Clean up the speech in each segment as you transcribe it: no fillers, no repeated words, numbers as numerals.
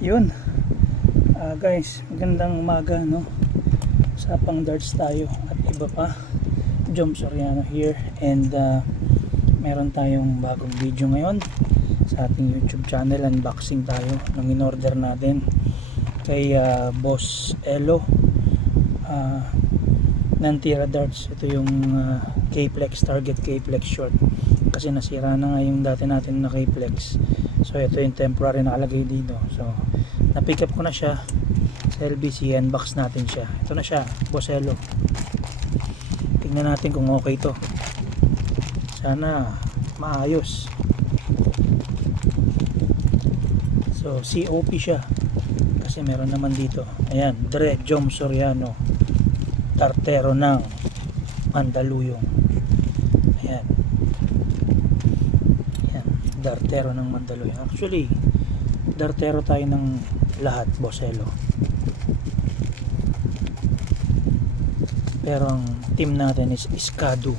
Yun, guys, magandang umaga, no? Sa pang darts tayo at iba pa. Jom Soriano here, and meron tayong bagong video ngayon sa ating YouTube channel. Unboxing tayo ng in-order natin kay Boss Elo ng Tira Darts. Ito yung K-Plex, Target K-Plex short, kasi nasira na nga yung dati natin na K-Plex. So ito yung temporary nakalagay dito. So na-pick up ko na siya sa LBC. Unbox natin siya. Ito na siya, Boss Elo. Tingnan natin kung okay to. Sana maayos. So COP siya, kasi meron naman dito, ayan, Dre Jom Soriano, Tartero ng Mandaluyong. Ayan, ayan, Dartero ng Mandaluyong. Actually Dartero tayo ng lahat, Boss Elo, pero ang team natin is Iskadu,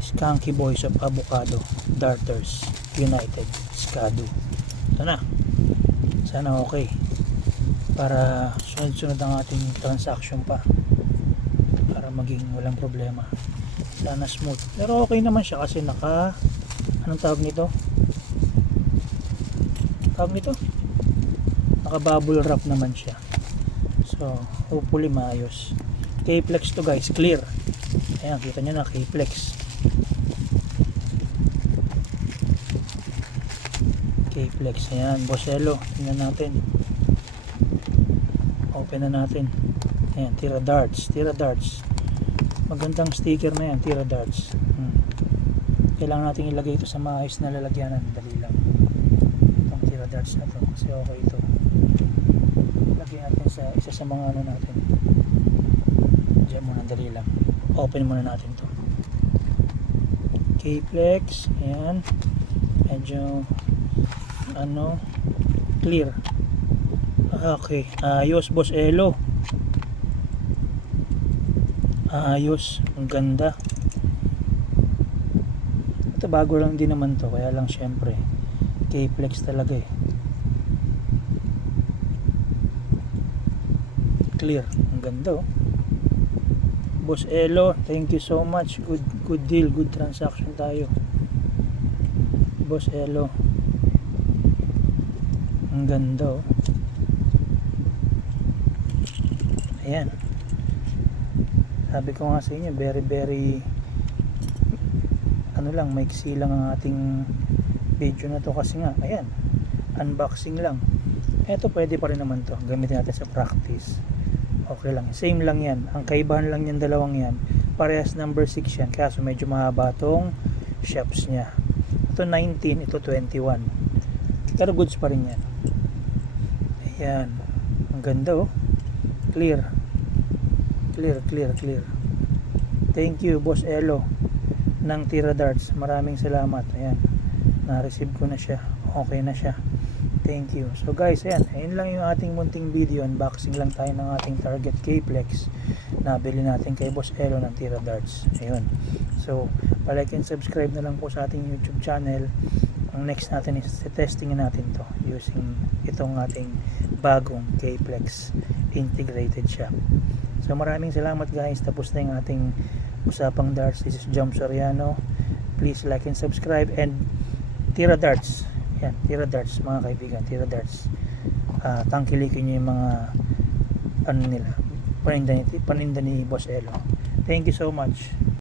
Skanky Boys of Avocado Darters United, Iskadu. Ito na, sana okay, para sunod-sunod ang ating transaction pa, para maging walang problema, sana smooth. Pero okay naman siya, kasi naka, anong tawag nito, naka bubble wrap naman siya. So hopefully maayos. K-Plex to guys, clear. Ayan, kita nyo na, K-Plex. K-Plex, ayan, Boss Elo. Tingnan natin, open na natin. Ayan, Tira Darts, Tira Darts. Magandang sticker na yan, Tira Darts. Kailangan natin ilagay ito sa maayos na lalagyanan. Dali lang itong Tira Darts na to, kasi okay ito. Lagyan natin sa isa sa mga ano natin. Diyan muna, dali lang. Open muna natin to. K-Plex, ayan, medyo ano, clear. Okay, ayos, Boss Elo. Ayos, ang ganda. Ito bago lang din naman to, kaya lang syempre K-Plex talaga eh. Clear, ang ganda oh. Boss Elo, thank you so much. Good deal, good transaction tayo, Boss Elo. Ang ganda oh. Ayan, sabi ko nga sa inyo, very ano lang, maiksi lang ang ating video na to, kasi nga, ayan, unboxing lang. Eto pwede pa rin naman to, gamitin natin sa practice. Okay lang, same lang yan. Ang kaibahan lang yan, dalawang yan, parehas number 6 yan, kaso medyo mahaba tong shops nya. Ito 19, ito 21, pero goods pa rin yan. Ayan, ang ganda oh. Clear. Thank you, Boss Elo ng Tira Darts. Maraming salamat. Ayan, na-receive ko na siya. Okay na siya. Thank you. So guys, ayan, ayun lang yung ating munting video. Unboxing lang tayo ng ating Target K-Plex na bili natin kay Boss Elo ng Tira Darts. Ayun. So, palike and subscribe na lang po sa ating YouTube channel. Ang next natin is testingin natin to using itong ating bagong K-Plex integrated shop. So maraming salamat guys. Tapos na yung ating usapang darts. This is Jom Soriano. Please like and subscribe, and Tira Darts. Yan, Tira Darts mga kaibigan, Tira Darts. Tangkilikin nyo yung mga ano nila, paninda ni Boss Elo. Thank you so much.